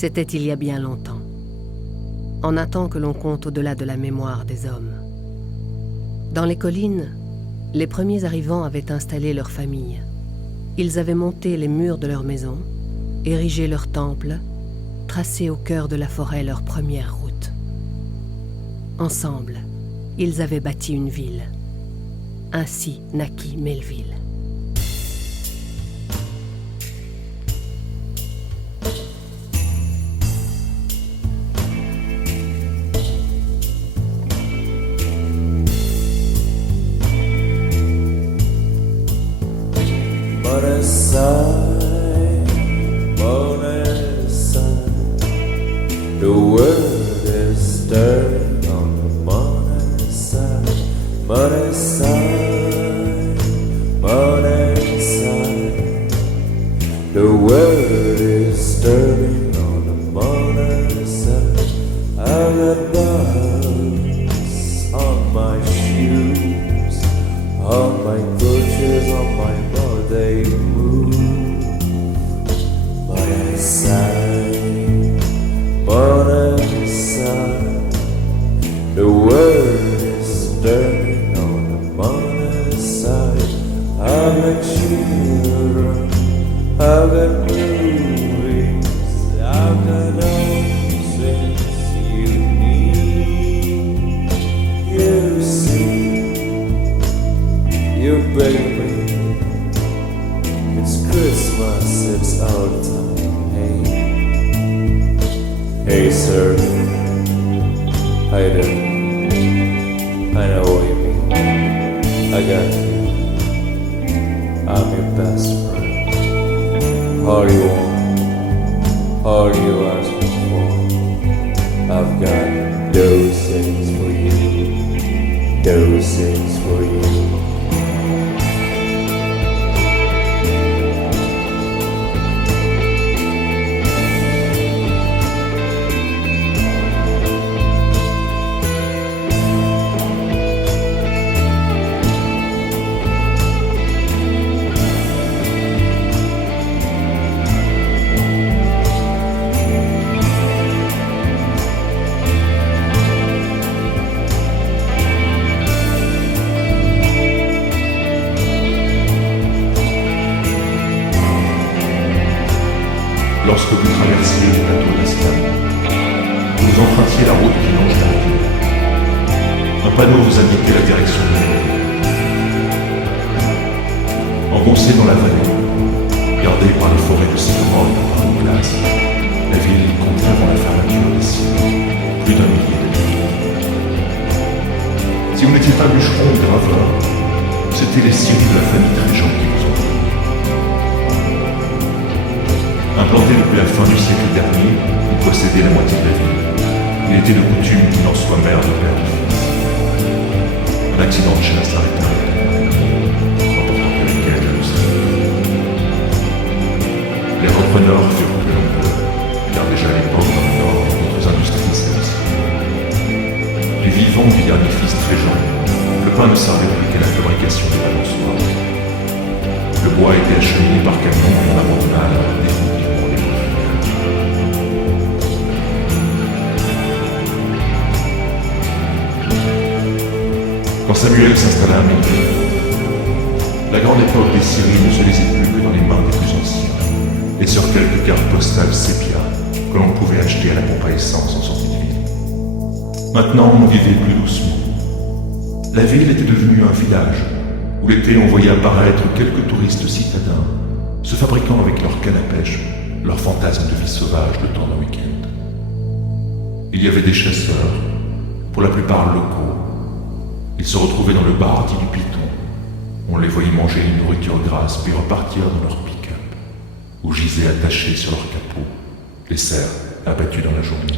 C'était il y a bien longtemps, en un temps que l'on compte au-delà de la mémoire des hommes. Dans les collines, les premiers arrivants avaient installé leur famille. Ils avaient monté les murs de leur maison, érigé leur temple, tracé au cœur de la forêt leur première route. Ensemble, ils avaient bâti une ville. Ainsi naquit Melville. The world is stirring on the morning side, morning side, morning side. The world is stirring on the morning side. I got bugs on my shoes, on my crutches, on my body move. Morning side. Morning side, the world is turning on the morning side. I've got children, I've got movies, I've got all things you need. You see, you baby, it's Christmas, it's our time, hey. Hey sir, how you doing? I know what you mean. I got you. I'm your best friend. All you want, all you ask for. I've got those things for you, those things for you. Lorsque vous traversiez les plateaux d'Aslan, vous empruntiez la route qui longe la rivière. Un panneau vous indiquait la direction de la ville. Engoncée dans la vallée, gardée par les forêts de sycomore et de pins de glace, la ville comptait avant la fermeture des cieux plus d'1 millier de milles. Si vous n'étiez pas bûcheron ou graveur, c'était les cires de la famille Tréjean qui vous entouraient. Implanté depuis la fin du siècle dernier, il possédait la moitié de la ville. Il était de coutume qu'il en soit maire de père de fils. Un accident de chasse l'arrêta, remportant avec elle le stress. Les repreneurs furent plus nombreux, car déjà à l'époque, dans le Nord, d'autres industries s'étaient. Les vivants du dernier fils Tréjean, le pain ne servait plus qu'à la fabrication des balançoires. Le bois était acheminé par camion et on abandonna alors définitivement les refus. Quand Samuel s'installa à Melville, la grande époque des scieries ne se lisait plus que dans les mains des plus anciens et sur quelques cartes postales sépia que l'on pouvait acheter à la pompe à essence en sortie de ville. Maintenant, on vivait plus doucement. La ville était devenue un village où l'été on voyait apparaître quelques touristes citadins, se fabriquant avec leur canne à pêche, leurs fantasmes de vie sauvage le temps d'un week-end. Il y avait des chasseurs, pour la plupart locaux. Ils se retrouvaient dans le bardi du Piton. On les voyait manger une nourriture grasse puis repartir dans leur pick-up, où gisaient attachés sur leur capot les cerfs abattus dans la journée.